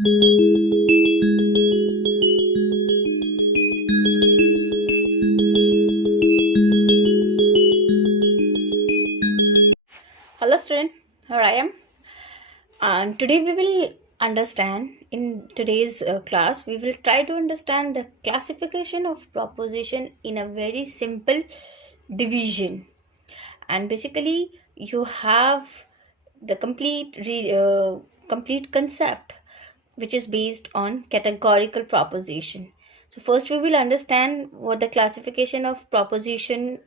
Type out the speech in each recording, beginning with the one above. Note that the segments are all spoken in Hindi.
Hello student, here I am, and today we will understand, in today's class we will try to understand the classification of proposition in a very simple division. And basically you have the complete concept which is based on categorical proposition. So first we will understand what the classification of proposition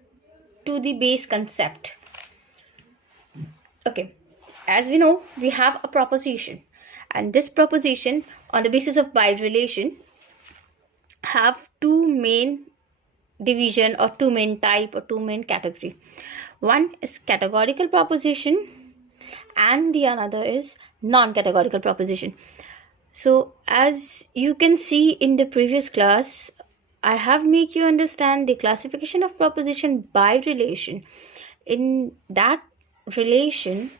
to the base concept. Okay, as we know, we have a proposition, and this proposition on the basis of by relation have two main division or two main type or two main category. One is categorical proposition and the another is non-categorical proposition. So as you can see in the previous class, I have make you understand the classification of proposition by relation. In that relation,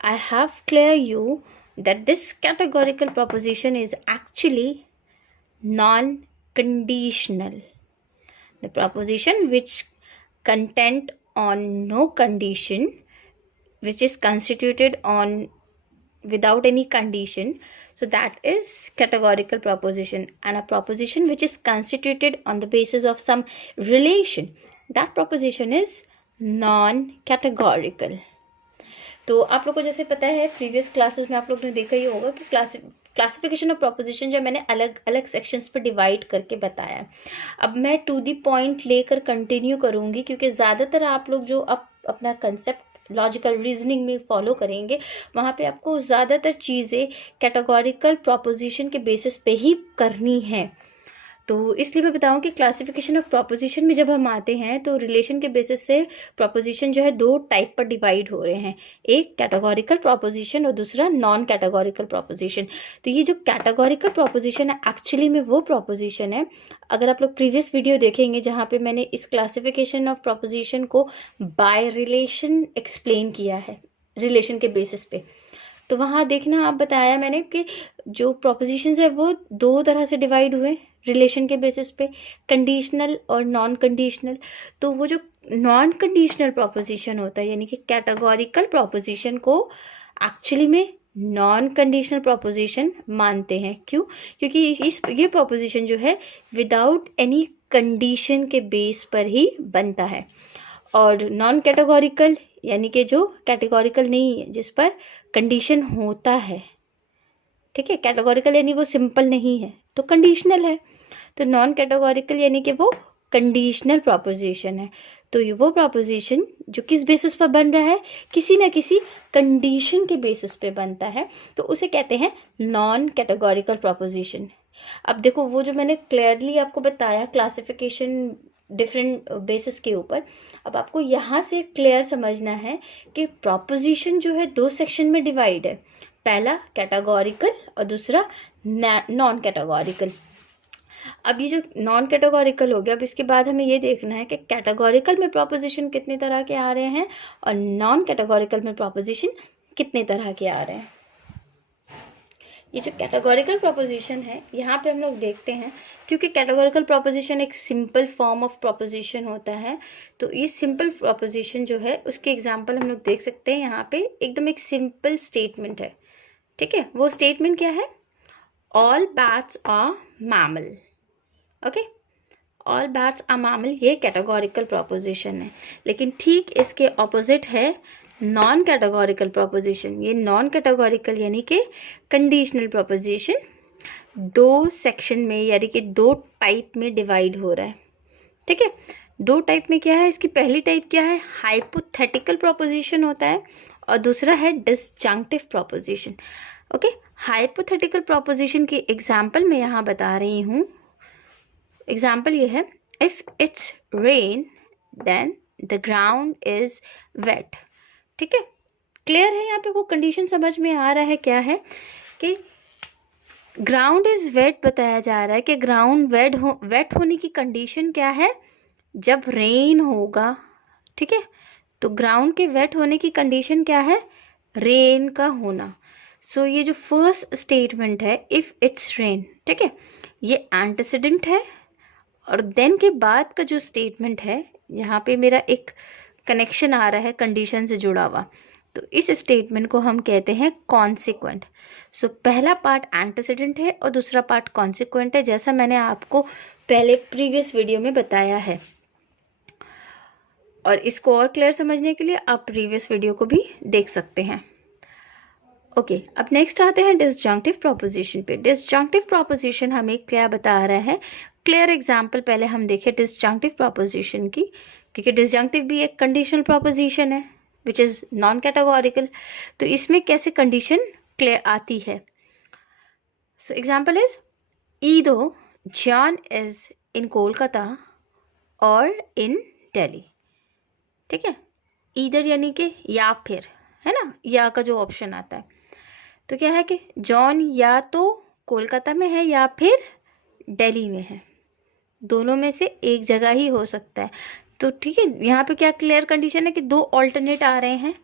I have clear you that this categorical proposition is actually non-conditional. The proposition which content on no condition, which is constituted on without any condition, so that is categorical proposition. And a proposition which is constituted on the basis of some relation, that proposition is non-categorical. तो आप लोग को जैसे पता है प्रीवियस क्लासेस में आप लोग ने देखा ही होगा कि क्लासिफिकेशन ऑफ प्रोपोजिशन जो मैंने अलग अलग सेक्शंस पर डिवाइड करके बताया। अब मैं टू दी पॉइंट लेकर कंटिन्यू करूंगी, क्योंकि ज़्यादातर आप लोग जो अब अपना कंसेप्ट लॉजिकल रीजनिंग में फॉलो करेंगे वहाँ पे आपको ज़्यादातर चीज़ें कैटेगोरिकल प्रोपोजिशन के बेसिस पे ही करनी है। तो इसलिए मैं बताऊं कि क्लासिफिकेशन ऑफ प्रोपोजिशन में जब हम आते हैं तो रिलेशन के बेसिस से प्रोपोजिशन जो है दो टाइप पर डिवाइड हो रहे हैं, एक कैटेगोरिकल प्रोपोजिशन और दूसरा नॉन कैटेगोरिकल प्रोपोजिशन। तो ये जो कैटेगोरिकल प्रोपोजिशन है एक्चुअली में वो प्रोपोजिशन है, अगर आप लोग प्रीवियस वीडियो देखेंगे जहाँ पे मैंने इस क्लासिफिकेशन ऑफ प्रोपोजिशन को बाय रिलेशन एक्सप्लेन किया है, रिलेशन के बेसिस पे, तो वहाँ देखना आप बताया मैंने कि जो प्रोपोजिशंस है वो दो तरह से डिवाइड हुए रिलेशन के बेसिस पे, कंडीशनल और नॉन कंडीशनल। तो वो जो नॉन कंडीशनल प्रोपोजिशन होता है यानी कि कैटेगोरिकल प्रोपोजिशन को एक्चुअली में नॉन कंडीशनल प्रोपोजिशन मानते हैं। क्यों? क्योंकि ये प्रोपोजिशन जो है विदाउट एनी कंडीशन के बेस पर ही बनता है, और नॉन कैटेगोरिकल यानी कि जो कैटेगोरिकल नहीं है, जिस पर कंडीशन होता है, ठीक है, कैटेगोरिकल यानी वो सिंपल नहीं है तो कंडीशनल है, तो नॉन कैटेगोरिकल यानी कि वो कंडीशनल प्रोपोजिशन है। तो ये वो प्रोपोजिशन जो किस बेसिस पर बन रहा है, किसी ना किसी कंडीशन के बेसिस पे बनता है, तो उसे कहते हैं नॉन कैटेगोरिकल प्रोपोजिशन। अब देखो वो जो मैंने क्लियरली आपको बताया क्लासिफिकेशन डिफरेंट बेसिस के ऊपर, अब आपको यहाँ से क्लियर समझना है कि प्रोपोजिशन जो है दो सेक्शन में डिवाइड है, पहला कैटेगोरिकल और दूसरा नॉन कैटेगोरिकल। अब ये जो नॉन कैटेगोरिकल हो गया, अब इसके बाद हमें ये देखना है कि कैटेगोरिकल में प्रोपोजिशन कितने तरह के आ रहे हैं और नॉन कैटेगोरिकल में प्रोपोजिशन कितने तरह के आ रहे हैं। ये जो कैटेगोरिकल प्रोपोजिशन है यहाँ पे हम लोग देखते हैं, क्योंकि कैटेगोरिकल प्रोपोजिशन एक सिंपल फॉर्म ऑफ प्रोपोजिशन होता है, तो ये सिंपल प्रोपोजिशन जो है उसके एग्जांपल हम लोग देख सकते हैं। यहाँ पे एकदम एक सिंपल स्टेटमेंट है, ठीक है, वो स्टेटमेंट क्या है, all bats are mammal. Okay, all bats are mammal, ये कैटेगोरिकल प्रोपोजिशन है। लेकिन ठीक इसके ऑपोजिट है नॉन कैटेगोरिकल प्रोपोजिशन। ये नॉन कैटेगोरिकल यानी कि कंडीशनल प्रोपोजिशन दो सेक्शन में यानी कि दो टाइप में डिवाइड हो रहा है, ठीक है। दो टाइप में क्या है, इसकी पहली टाइप क्या है, हाइपोथेटिकल प्रोपोजिशन होता है, और दूसरा है disjunctive proposition. Okay, hypothetical proposition की एग्जाम्पल मैं यहाँ बता रही हूँ। एग्जाम्पल ये है, if it's rain then the ground is wet. ठीक है, क्लियर है, यहाँ पे वो कंडीशन समझ में आ रहा है क्या है कि ग्राउंड इज वेट बताया जा रहा है कि ग्राउंड वेट होने की कंडीशन क्या है, जब रेन होगा, ठीक है। तो ग्राउंड के वेट होने की कंडीशन क्या है, रेन का होना। सो ये जो फर्स्ट स्टेटमेंट है, इफ़ इट्स रेन, ठीक है, ये एंटीसीडेंट है, और देन के बाद का जो स्टेटमेंट है, यहाँ पे मेरा एक कनेक्शन आ रहा है कंडीशन से जुड़ा हुआ, तो इस स्टेटमेंट को हम कहते हैं कॉन्सिक्वेंट। सो पहला पार्ट एंटीसीडेंट है और दूसरा पार्ट कॉन्सिक्वेंट है, जैसा मैंने आपको पहले प्रीवियस वीडियो में बताया है। और इसको और क्लियर समझने के लिए आप प्रीवियस वीडियो को भी देख सकते हैं। ओके, अब नेक्स्ट आते हैं डिसजंक्टिव प्रोपोजिशन पे। डिसजंक्टिव प्रोपोजिशन हमें क्या बता रहा है, क्लियर एग्जाम्पल पहले हम देखें डिसजंक्टिव प्रोपोजिशन की, क्योंकि डिसजंक्टिव भी एक कंडीशनल प्रोपोजिशन है विच इज़ नॉन कैटेगोरिकल। तो इसमें कैसे कंडीशन क्लियर आती है। So example is ईदो John is in Kolkata और इन दिल्ली, ठीक है, ईदर यानी कि या फिर, है ना, या का जो ऑप्शन आता है, तो क्या है कि जॉन या तो कोलकाता में है या फिर दिल्ली में है, दोनों में से एक जगह ही हो सकता है। तो ठीक है, यहाँ पे क्या क्लियर कंडीशन है कि दो ऑल्टरनेट आ रहे हैं।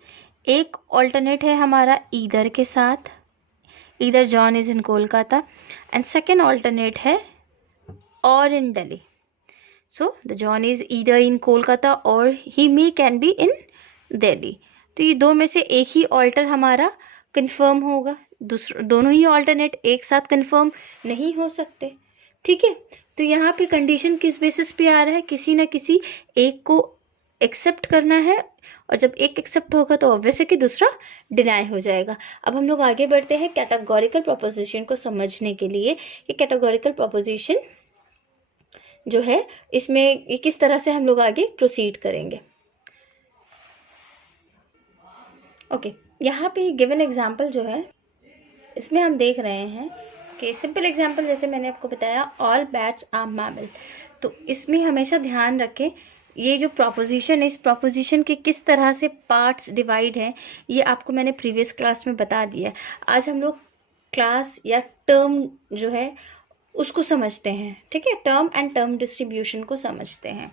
एक ऑल्टरनेट है हमारा ईदर के साथ, either John is in Kolkata, and second alternate है और in Delhi. So the John is either in Kolkata और he may can be in Delhi. तो ये दो में से एक ही ऑल्टर हमारा कंफर्म होगा, दोनों ही ऑल्टरनेट एक साथ कंफर्म नहीं हो सकते, ठीक है। तो यहाँ पे कंडीशन किस बेसिस पे आ रहा है, किसी ना किसी एक को एक्सेप्ट करना है, और जब एक एक्सेप्ट होगा तो ऑब्वियस है कि दूसरा डिनाई हो जाएगा। अब हम लोग आगे बढ़ते हैं कैटेगोरिकल प्रोपोजिशन को समझने के लिए कि कैटेगोरिकल प्रोपोजिशन जो है इसमें किस तरह से हम लोग आगे प्रोसीड करेंगे। ओके, यहाँ पे गिवन एग्जाम्पल जो है इसमें हम देख रहे हैं कि सिंपल एग्जाम्पल जैसे मैंने आपको बताया, ऑल बैट्स आर मैमल। तो इसमें हमेशा ध्यान रखें ये जो प्रोपोजिशन है, इस प्रोपोजिशन के किस तरह से पार्ट्स डिवाइड हैं ये आपको मैंने प्रीवियस क्लास में बता दिया है। आज हम लोग क्लास या टर्म जो है उसको समझते हैं, ठीक है, टर्म एंड टर्म डिस्ट्रीब्यूशन को समझते हैं।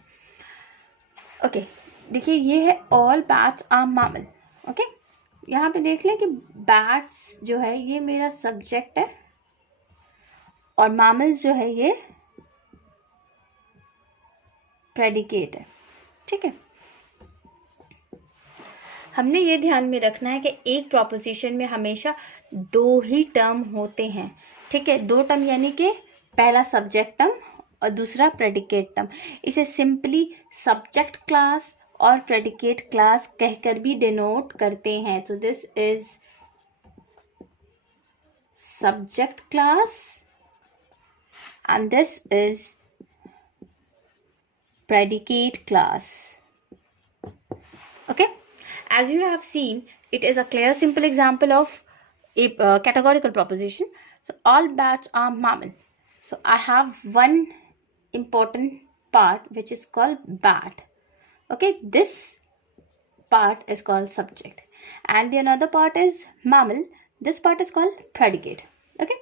ओके, देखिए ये है all bats are mammal. Okay, यहाँ पे देख लें कि बैट्स जो है ये मेरा सब्जेक्ट है और मैमल्स जो है ये प्रेडिकेट है, ठीक है। हमने ये ध्यान में रखना है कि एक प्रोपोजिशन में हमेशा दो ही टर्म होते हैं, ठीक है, दो टर्म यानी कि पहला सब्जेक्ट टर्म और दूसरा प्रेडिकेट टर्म। इसे सिंपली सब्जेक्ट क्लास और प्रेडिकेट क्लास कहकर भी डिनोट करते हैं। तो this is subject class and this is predicate class. Okay, as you have seen, it is a clear simple example of a categorical proposition. So all bats are mammal. So I have one important part which is called bat. Okay, this part is called subject and the another part is mammal. This part is called predicate. Okay,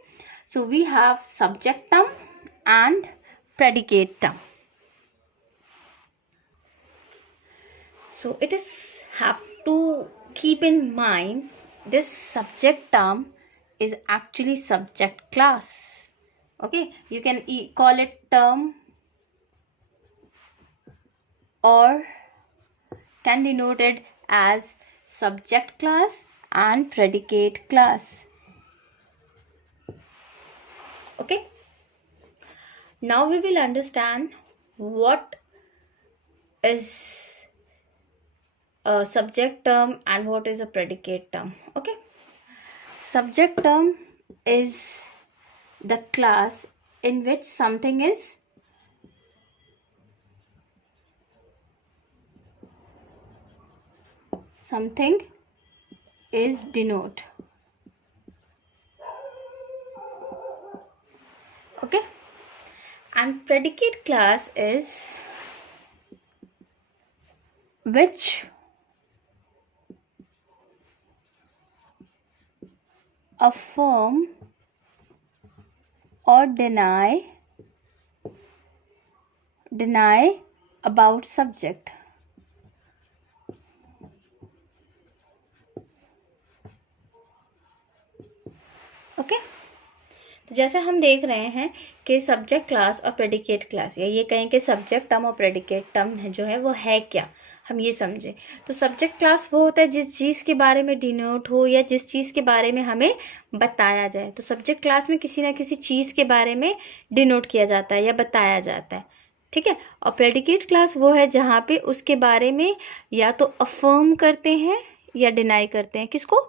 so we have subject term and predicate term. So it is have to keep in mind this subject term is actually subject class. Okay, you can call it term or can denote it as subject class and predicate class. Okay, now we will understand what is a subject term and what is a predicate term. Okay, subject term is the class in which something is denote. Okay, and predicate class is which affirm or deny about subject. जैसे हम देख रहे हैं कि सब्जेक्ट क्लास और प्रेडिकेट क्लास, या ये कहें कि सब्जेक्ट टर्म और प्रेडिकेट टर्म जो है वो है क्या, हम ये समझें। तो सब्जेक्ट क्लास वो होता है जिस चीज़ के बारे में डिनोट हो या जिस चीज़ के बारे में हमें बताया जाए। तो सब्जेक्ट क्लास में किसी ना किसी चीज़ के बारे में डिनोट किया जाता है या बताया जाता है, ठीक है। और प्रेडिकेट क्लास वो है जहाँ पे उसके बारे में या तो अफर्म करते हैं या डिनाई करते हैं। किसको?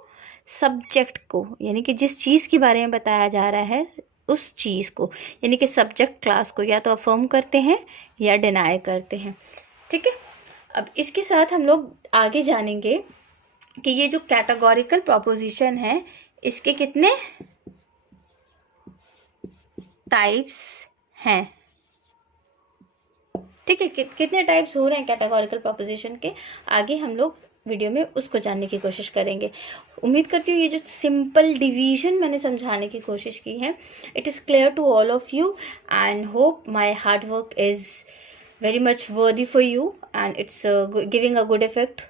सब्जेक्ट को, यानी कि जिस चीज़ के बारे में बताया जा रहा है उस चीज़ को, यानी कि सब्जेक्ट क्लास को या तो अफर्म करते हैं या डिनाई करते हैं, ठीक है। अब इसके साथ हम लोग आगे जानेंगे कि ये जो कैटेगोरिकल प्रोपोजिशन है इसके कितने टाइप्स हैं, ठीक है। कितने टाइप्स हो रहे हैं कैटेगोरिकल प्रोपोजिशन के, आगे हम लोग वीडियो में उसको जानने की कोशिश करेंगे। उम्मीद करती हूँ ये जो सिंपल डिवीजन मैंने समझाने की कोशिश की है, it is clear to all of you, and hope my hard work is very much worthy for you and it's giving a good effect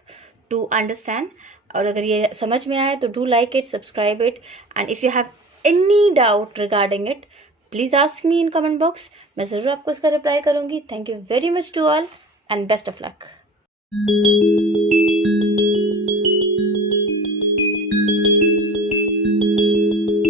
to understand. और अगर ये समझ में आए तो do like it, subscribe it, and if you have any doubt regarding it please ask me in comment box. मैं ज़रूर आपको इसका रिप्लाई करूँगी. Thank you very much to all and best of luck.